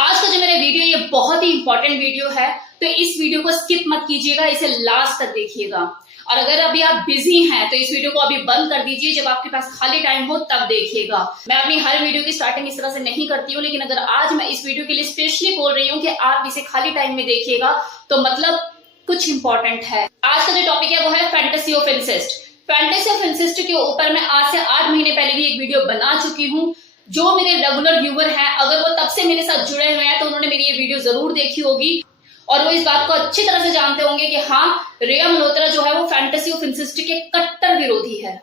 आज का जो मेरा वीडियो ये बहुत ही इंपॉर्टेंट वीडियो है, तो इस वीडियो को स्किप मत कीजिएगा, इसे लास्ट तक देखिएगा। और अगर अभी आप बिजी हैं तो इस वीडियो को अभी बंद कर दीजिए, जब आपके पास खाली टाइम हो तब देखिएगा। मैं अपनी हर वीडियो की स्टार्टिंग इस तरह से नहीं करती हूँ, लेकिन अगर आज मैं इस वीडियो के लिए स्पेशली बोल रही हूँ कि आप इसे खाली टाइम में देखिएगा तो मतलब कुछ इंपॉर्टेंट है। आज का जो टॉपिक है वो है fantasy of incest. Fantasy of incest के ऊपर मैं आज से 8 महीने पहले भी एक वीडियो बना चुकी हूँ। जो मेरे रेगुलर व्यूअर हैं, अगर वो तब से मेरे साथ जुड़े हुए हैं तो उन्होंने मेरी ये वीडियो जरूर देखी होगी और वो इस बात को अच्छी तरह से जानते होंगे कि हाँ, रिया मल्होत्रा जो है वो फैंटेसी ऑफ इंसेस्ट के कट्टर विरोधी है।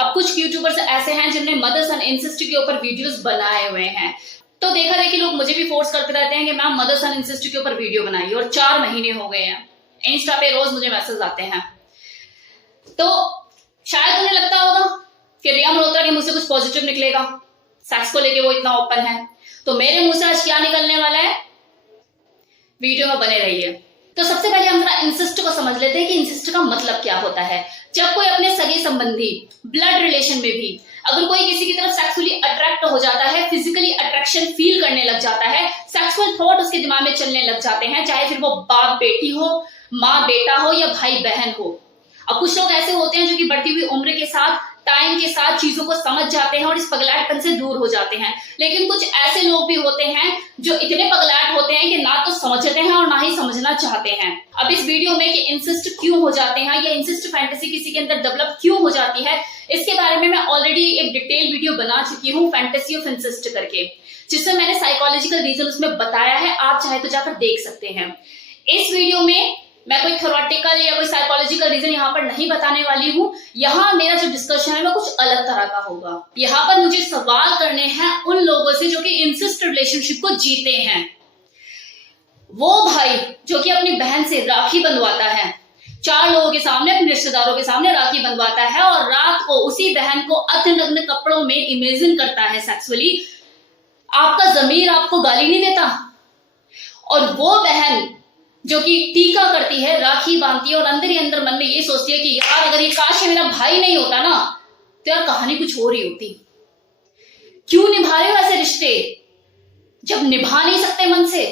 अब कुछ यूट्यूबर्स ऐसे हैं जिन्होंने मदर्स एंड इंसेस्ट के ऊपर वीडियोस बनाए हुए हैं, तो देखा देखी लोग मुझे भी फोर्स करते रहते हैं कि मैम मदर्स एंड इंसेस्ट के ऊपर वीडियो बनाइए, और 4 महीने हो गए हैं। इंस्टा पे रोज मुझे मैसेज आते हैं, तो शायद उन्हें लगता होगा कि रिया मल्होत्रा के मुंह से कुछ पॉजिटिव निकलेगा, सेक्स को लेके वो इतना ओपन है। तो मेरे मुंह से आज क्या निकलने वाला है, वीडियो में बने रहिए। तो सबसे पहले हम जरा इंसेस्ट को समझ लेते हैं कि इंसेस्ट का मतलब क्या होता है। जब कोई अपने सगे संबंधी ब्लड रिलेशन में भी अगर कोई किसी की तरफ सेक्सुअली अट्रैक्ट हो जाता है, फिजिकली अट्रैक्शन फील करने लग जाता है, सेक्सुअल थॉट उसके दिमाग में चलने लग जाते हैं, चाहे फिर वो बाप बेटी हो, माँ बेटा हो या भाई बहन हो। अब कुछ लोग ऐसे होते हैं जो कि बढ़ती हुई उम्र के साथ, टाइम के साथ चीजों को समझ जाते हैं और इस पगलैटपन से दूर हो जाते हैं। लेकिन कुछ ऐसे लोग भी होते हैं जो इतने पगलैट होते हैं कि ना तो समझते हैं और ना ही समझना चाहते हैं। अब इस वीडियो में कि इंसेस्ट क्यों हो जाते हैं या इंसेस्ट फैंटेसी किसी के अंदर डेवलप क्यों हो जाती है, इसके बारे में मैं ऑलरेडी एक डिटेल वीडियो बना चुकी हूँ फैंटेसी ऑफ इंसेस्ट करके, जिसमें मैंने साइकोलॉजिकल रीजन उसमें बताया है। आप चाहे तो जाकर देख सकते हैं। इस वीडियो में मैं कोई थ्योरेटिकल या कोई साइकोलॉजिकल रीजन यहाँ पर नहीं बताने वाली हूँ। यहाँ मेरा जो डिस्कशन है वो कुछ अलग तरह का होगा। यहाँ पर मुझे सवाल करने हैं उन लोगों से जो कि इंसेस्ट रिलेशनशिप को जीते हैं। वो भाई जो कि अपनी बहन से राखी बंधवाता है, 4 लोगों के सामने, अपने रिश्तेदारों के सामने राखी बंधवाता है और रात को उसी बहन को अर्धनग्न कपड़ों में इमेजिन करता है सेक्सुअली। आपका जमीर आपको गाली नहीं देता? और वो बहन जो कि टीका करती है, राखी बांधती है और अंदर ही अंदर मन में ये सोचती है कि यार अगर ये काश मेरा भाई नहीं होता ना तो यार कहानी कुछ और ही होती। क्यों निभा रहे हो ऐसे रिश्ते जब निभा नहीं सकते मन से?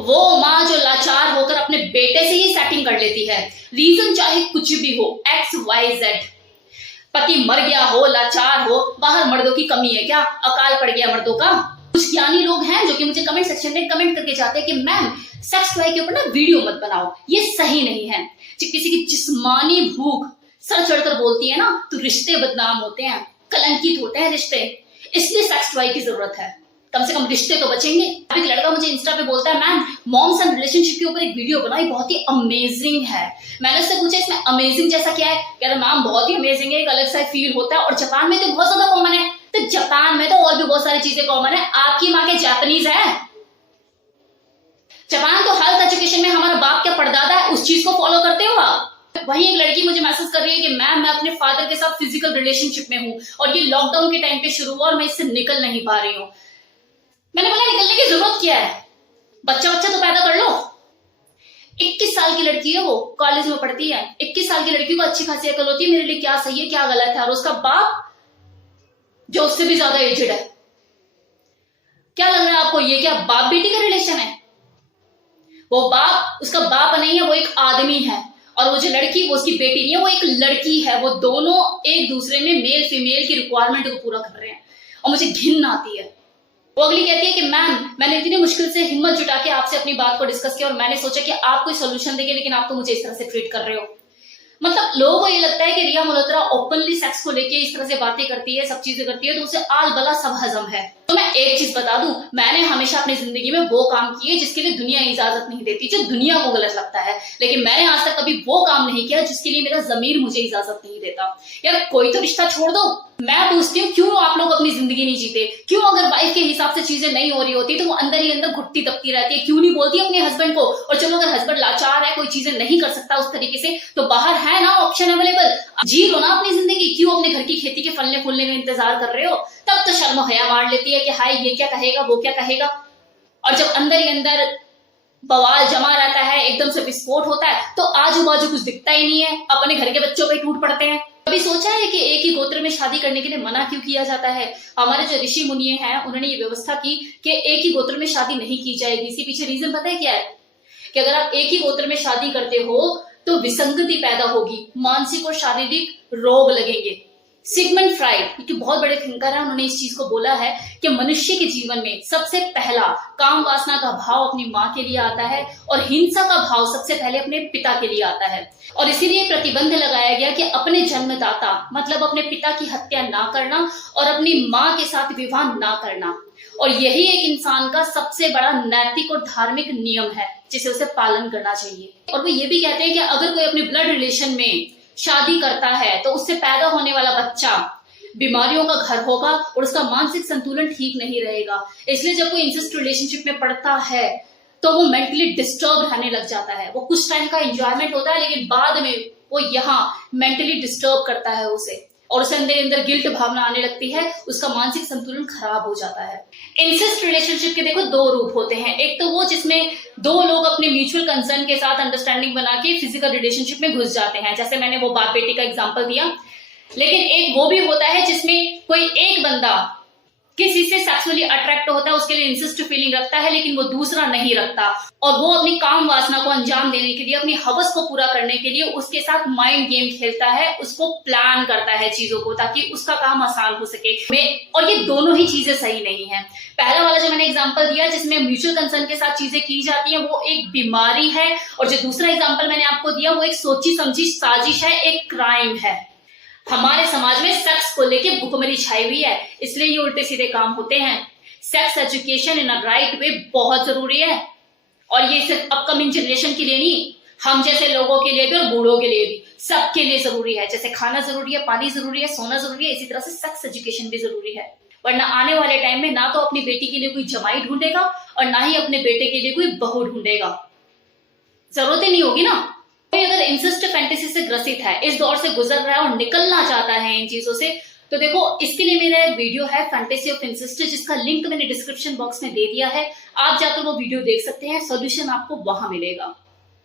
वो माँ जो लाचार होकर अपने बेटे से ही सेटिंग कर लेती है, रीजन चाहे कुछ भी हो, XYZ। पति मर गया हो, लाचार हो, बाहर मर्दों की कमी है क्या, अकाल पड़ गया मर्दों का? कुछ ज्ञानी लोग हैं जो कि मुझे कमेंट सेक्शन में कमेंट करके जाते हैं कि मैम सेक्स टॉय के ऊपर ना वीडियो मत बनाओ, ये सही नहीं है। जब किसी की जिस्मानी भूख सर चढ़कर बोलती है ना तो रिश्ते बदनाम होते हैं, कलंकित होते हैं रिश्ते, इसलिए सेक्स टॉय की जरूरत है। कम से कम रिश्ते तो बचेंगे। एक लड़का मुझे इंस्टा पे बोलता है मैम मॉम्स एंड रिलेशनशिप के ऊपर एक वीडियो बनाई, बहुत ही अमेजिंग है। मैंने उससे पूछा इसमें अमेजिंग जैसा क्या है? कह रहा मैम बहुत ही अमेजिंग है, एक अलग सा फील होता है और जापान में तो बहुत ज्यादा कॉमन है। तो जापान में तो और भी बहुत सारी चीजें कॉमन है। आपकी माँ के जापानीज है? जापान तो हेल्थ एजुकेशन में हमारा बाप क्या पड़दादा है, उस चीज को फॉलो करते हो आप? वहीं एक लड़की मुझे मैसेज कर रही है कि मैम मैं अपने फादर के साथ फिजिकल रिलेशनशिप में हूँ और ये लॉकडाउन के टाइम पे शुरू हुआ और मैं इससे निकल नहीं पा रही हूँ। मैंने बोला निकलने की जरूरत क्या है, बच्चा तो पैदा कर लो। 21 साल की लड़की है, वो कॉलेज में पढ़ती है। 21 साल की लड़की को अच्छी खासी अकल होती है मेरे लिए क्या सही है क्या गलत है, और उसका बाप जो उससे भी ज्यादा एजेड है। क्या लग रहा है आपको, ये क्या बाप बेटी का रिलेशन है? वो बाप उसका बाप नहीं है, वो एक आदमी है, और वो जो लड़की वो उसकी बेटी नहीं है, वो एक लड़की है। वो दोनों एक दूसरे में मेल फीमेल की रिक्वायरमेंट को पूरा कर रहे हैं और मुझे घिन आती है। वो अगली कहती है कि मैम मैंने इतनी मुश्किल से हिम्मत जुटा के आपसे अपनी बात को डिस्कस किया और मैंने सोचा कि आप कोई सोल्यूशन देंगे, लेकिन आप तो मुझे इस तरह से ट्रीट कर रहे हो। मतलब लोगों को ये लगता है कि रिया मल्होत्रा ओपनली सेक्स को लेके इस तरह से बातें करती है, सब चीजें करती है, तो उसे आल बला सब हजम है। तो मैं एक चीज बता दूं, मैंने हमेशा अपनी जिंदगी में वो काम किए जिसके लिए दुनिया इजाजत नहीं देती, जो दुनिया को गलत लगता है, लेकिन मैंने आज तक कभी वो काम नहीं किया जिसके लिए मेरा जमीर मुझे इजाजत नहीं देता। यार कोई तो रिश्ता छोड़ दो। मैं पूछती हूँ क्यों आप लोग अपनी जिंदगी नहीं जीते? क्यों अगर वाइफ के हिसाब से चीजें नहीं हो रही होती तो वो अंदर ही अंदर घुटती दबती रहती है? क्यों नहीं बोलती अपने हस्बैंड को? और चलो अगर हस्बैंड लाचार है, कोई चीजें नहीं कर सकता उस तरीके से, तो बाहर है ना ऑप्शन अवेलेबल, जी लो ना अपनी जिंदगी। क्यों अपने घर की खेती के फलने फूलने में इंतजार कर रहे हो? तब तो शर्म हया मार लेती है कि हाय ये क्या कहेगा वो क्या कहेगा। और जब अंदर ही अंदर बवाल जमा रहता है, एकदम से विस्फोट होता है, तो आजू बाजू कुछ दिखता ही नहीं है, अपने घर के बच्चों पे टूट पड़ते हैं। कभी सोचा है कि एक ही गोत्र में शादी करने के लिए मना क्यों किया जाता है? हमारे जो ऋषि मुनि हैं उन्होंने ये व्यवस्था की कि एक ही गोत्र में शादी नहीं की जाएगी। इसके पीछे रीजन पता है क्या है? कि अगर आप एक ही गोत्र में शादी करते हो तो विसंगति पैदा होगी, मानसिक और शारीरिक रोग लगेंगे। सिगमंड फ्राइड, क्योंकि बहुत बड़े थिंकर है, उन्होंने इस चीज को बोला है कि मनुष्य के जीवन में सबसे पहला काम वासना का भाव अपनी माँ के लिए आता है और हिंसा का भाव सबसे पहले अपने पिता के लिए आता है। और इसीलिए प्रतिबंध लगाया गया कि अपने जन्मदाता मतलब अपने पिता की हत्या ना करना और अपनी माँ के साथ विवाह ना करना। और यही एक इंसान का सबसे बड़ा नैतिक और धार्मिक नियम है जिसे उसे पालन करना चाहिए। और वो ये भी कहते हैं कि अगर कोई अपने ब्लड रिलेशन में शादी करता है तो उससे पैदा होने वाला बच्चा बीमारियों का घर होगा और उसका मानसिक संतुलन ठीक नहीं रहेगा। इसलिए जब कोई इंसेस्ट रिलेशनशिप में पड़ता है तो वो मेंटली डिस्टर्ब रहने लग जाता है। वो कुछ टाइम का एंजॉयमेंट होता है लेकिन बाद में वो यहाँ मेंटली डिस्टर्ब करता है उसे, और उसे अंदर अंदर गिल्ट भावना आने लगती है, उसका मानसिक संतुलन खराब हो जाता है। इंसेस्ट रिलेशनशिप के देखो दो रूप होते हैं। एक तो वो जिसमें दो लोग अपने म्यूचुअल कंसर्न के साथ अंडरस्टैंडिंग बना के फिजिकल रिलेशनशिप में घुस जाते हैं, जैसे मैंने वो बाप बेटी का एग्जांपल दिया। लेकिन एक वो भी होता है जिसमें कोई एक बंदा किसी से सेक्सुअली अट्रैक्ट होता है, उसके लिए इंसेस्ट फीलिंग रखता है लेकिन वो दूसरा नहीं रखता, और वो अपनी काम वासना को अंजाम देने के लिए, अपनी हवस को पूरा करने के लिए उसके साथ माइंड गेम खेलता है, उसको प्लान करता है चीजों को ताकि उसका काम आसान हो सके। और ये दोनों ही चीजें सही नहीं है। पहला वाला जो मैंने एग्जांपल दिया जिसमें म्यूचुअल कंसर्न के साथ चीजें की जाती हैं वो एक बीमारी है, और जो दूसरा एग्जांपल मैंने आपको दिया वो एक सोची समझी साजिश है, एक क्राइम है। हमारे समाज में सेक्स को लेके भुखमरी छाई हुई है, इसलिए ये उल्टे सीधे काम होते हैं। Sex education in a right way बहुत जरूरी है, और ये सिर्फ अपकमिंग जनरेशन के लिए नहीं, हम जैसे लोगों के लिए भी और बूढ़ों के लिए भी, सबके लिए जरूरी है। जैसे खाना जरूरी है, पानी जरूरी है, सोना जरूरी है, इसी तरह से सेक्स एजुकेशन भी जरूरी है। वरना आने वाले टाइम में ना तो अपनी बेटी के लिए कोई जमाई ढूंढेगा और ना ही अपने बेटे के लिए कोई बहू ढूंढेगा। जरूरत ही नहीं होगी ना। कोई अगर इंसेस्ट फैंटेसी से ग्रसित है, इस दौर से गुजर रहा है और निकलना चाहता है इन चीजों से, तो देखो इसके लिए मेरा एक वीडियो है फैंटेसी ऑफ इंसेस्ट, जिसका लिंक मैंने डिस्क्रिप्शन बॉक्स में दे दिया है। आप जाकर वो वीडियो देख सकते हैं, सॉल्यूशन आपको वहां मिलेगा।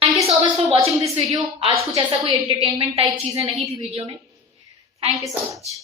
Thank you so much for watching this video. आज कुछ ऐसा कोई एंटरटेनमेंट टाइप चीजें नहीं थी वीडियो में। Thank you so much.